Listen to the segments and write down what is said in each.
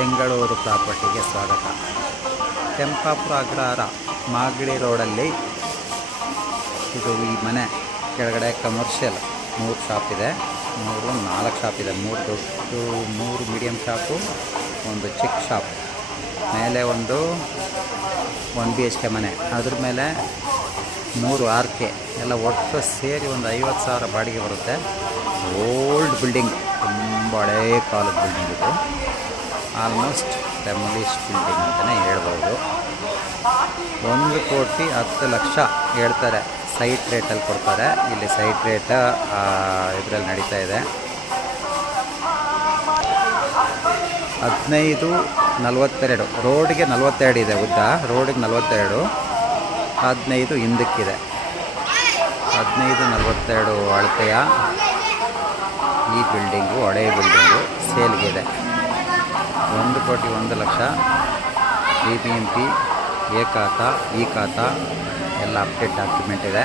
ಬೆಂಗಳೂರು ಪ್ರಾಪರ್ಟಿಗೆ ಸ್ವಾಗತ. ಕೆಂಪಾಪುರ ಅಗ್ರಹಾರ ಮಾಗಡಿ ರೋಡಲ್ಲಿ ಇದು ಈ ಮನೆ ಕೆಳಗಡೆ ಕಮರ್ಷಿಯಲ್ 3 ಶಾಪ್ ಇದೆ, 4 ಶಾಪ್ ಇದೆ. 3 ದೊಡ್ಡ 3 ಮೀಡಿಯಮ್ ಶಾಪು, ಒಂದು ಚಿಕ್ಕ ಶಾಪ್, ಮೇಲೆ ಒಂದು 1 BHK ಮನೆ, ಅದ್ರ ಮೇಲೆ 3 RK ಎಲ್ಲ ಒಟ್ಟು ಸೇರಿ ಒಂದು 50,000 ಬಾಡಿಗೆ ಬರುತ್ತೆ. ಓಲ್ಡ್ ಬಿಲ್ಡಿಂಗ್, ತುಂಬ ಹಳೇ ಕಾಲದ ಬಿಲ್ಡಿಂಗ್ ಇದು. ಆಲ್ಮೋಸ್ಟ್ ಡೆಮೊಲಿಷ್ ಬಿಲ್ಡಿಂಗ್ ಅಂತಲೇ ಹೇಳ್ಬೋದು. 1,10,00,000 ಹೇಳ್ತಾರೆ, ಸೈಟ್ ರೇಟಲ್ಲಿ ಕೊಡ್ತಾರೆ. ಇಲ್ಲಿ ಸೈಟ್ ರೇಟ್ ಇದರಲ್ಲಿ ನಡೀತಾ ಇದೆ. 15,42 ರೋಡಿಗೆ 42 ಇದೆ ಉದ್ದ, ರೋಡಿಗೆ 42, 15 ಹಿಂದಕ್ಕಿದೆ. 15,42 ಅಳತೆಯ ಈ ಬಿಲ್ಡಿಂಗು, ಹಳೆಯ ಬಿಲ್ಡಿಂಗು ಸೇಲ್ಗಿದೆ. 1,01,00,000. BBMP ಎ ಖಾತಾ, ಈ ಖಾತಾ ಎಲ್ಲ ಅಪ್ಡೇಟ್ ಡಾಕ್ಯುಮೆಂಟ್ ಇದೆ.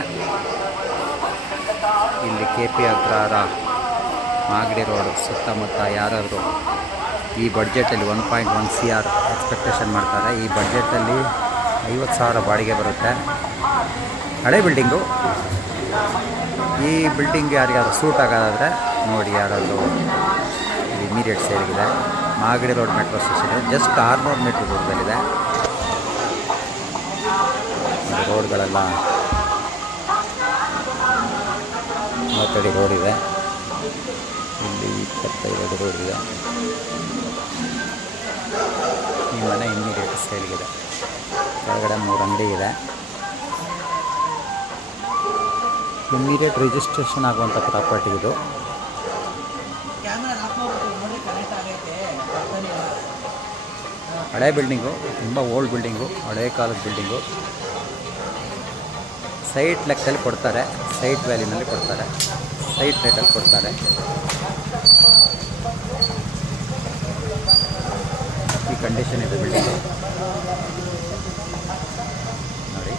ಇಲ್ಲಿ KP ಅಗ್ರಹಾರ ಮಾಗಡಿ ರೋಡು ಸುತ್ತಮುತ್ತ ಯಾರಾದರೂ ಈ ಬಡ್ಜೆಟಲ್ಲಿ 1.1 CR ಎಕ್ಸ್ಪೆಕ್ಟೇಷನ್ ಮಾಡ್ತಾರೆ. ಈ ಬಡ್ಜೆಟಲ್ಲಿ 50,000 ಬಾಡಿಗೆ ಬರುತ್ತೆ. ಹಳೆ ಬಿಲ್ಡಿಂಗು. ಈ ಬಿಲ್ಡಿಂಗ್ ಯಾರಿಗಾದ್ರೂ ಸೂಟ್ ಆಗೋದಾದರೆ ನೋಡಿ, ಯಾರಾದರೂ ಇದು ಇಮಿಡಿಯೇಟ್ ಸೇರಿಗಿದೆ. Magadi road metro station just 600 metre ದೂರದಲ್ಲಿದೆ. ರೋಡ್ಗಳೆಲ್ಲ 30 ಅಡಿ ರೋಡ್ ಇದೆ. ಇಲ್ಲಿ 25 ಅಡಿ ರೋಡ್ ಇದೆ. ಈ ಮನೆ ಇಮಿಡಿಯೇಟ್ ಸೇಲ್ಗಿದೆ. ಕೆಳಗಡೆ 3 ಅಂಗಡಿ ಇದೆ. ಇಮಿಡಿಯೇಟ್ ರಿಜಿಸ್ಟ್ರೇಷನ್ ಆಗುವಂಥ ಪ್ರಾಪರ್ಟಿ ಇದು. ಹಳೆ ಬಿಲ್ಡಿಂಗು, ತುಂಬ ಓಲ್ಡ್ ಬಿಲ್ಡಿಂಗು, ಹಳೆ ಕಾಲದ ಬಿಲ್ಡಿಂಗು. ಸೈಟ್ ಲೆಕ್ಕದಲ್ಲಿ ಕೊಡ್ತಾರೆ, ಸೈಟ್ ವ್ಯಾಲ್ಯೂನಲ್ಲಿ ಕೊಡ್ತಾರೆ, ಸೈಟ್ ರೇಟಲ್ಲಿ ಕೊಡ್ತಾರೆ. ಈ ಕಂಡೀಷನ್ ಇದೆ ಬಿಲ್ಡಿಂಗು ನೋಡಿ.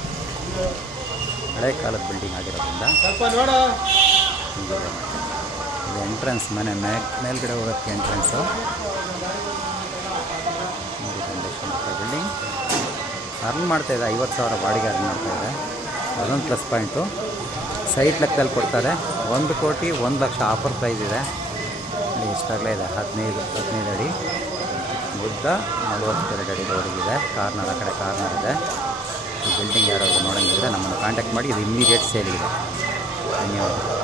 ಹಳೆ ಕಾಲದ ಬಿಲ್ಡಿಂಗ್ ಆಗಿರೋದ್ರಿಂದ ಇದು ಎಂಟ್ರೆನ್ಸ್, ಮನೆ ಮೇಲ್ಗಡೆ ಹೋಗೋಕ್ಕೆ ಎಂಟ್ರೆನ್ಸು. ನೋಡಿ ಕಂಡೀಷನ್ ಬಿಲ್ಡಿಂಗ್. ಅರ್ನ್ ಮಾಡ್ತಾಯಿದೆ, 50,000 ಬಾಡಿಗೆ ಅರ್ನ್ ಮಾಡ್ತಾಯಿದೆ. ಅದೊಂದು ಪ್ಲಸ್ ಪಾಯಿಂಟು. ಸೈಟ್ ಲೆಕ್ಕದಲ್ಲಿ ಕೊಡ್ತಾರೆ. 1,01,00,000 ಆಫರ್ ಪ್ರೈಸ್ ಇದೆ. ಎಷ್ಟಾಗಲೇ ಇದೆ, 15 ಅಡಿ ಉದ್ದ, 42 ಅಡಿ ರೋಡಿಗಿದೆ. ಕಾರ್ನರ್, ಆ ಕಡೆ ಕಾರ್ನರ್ ಇದೆ. ಈ ಬಿಲ್ಡಿಂಗ್ ಯಾರಾದರೂ ನೋಡೋಂಗಿದ್ರೆ ನಮ್ಮನ್ನು ಕಾಂಟ್ಯಾಕ್ಟ್ ಮಾಡಿ. ಇದು ಇಮಿಡಿಯೇಟ್ ಸೇಲಿಗಿದೆ. ಧನ್ಯವಾದ.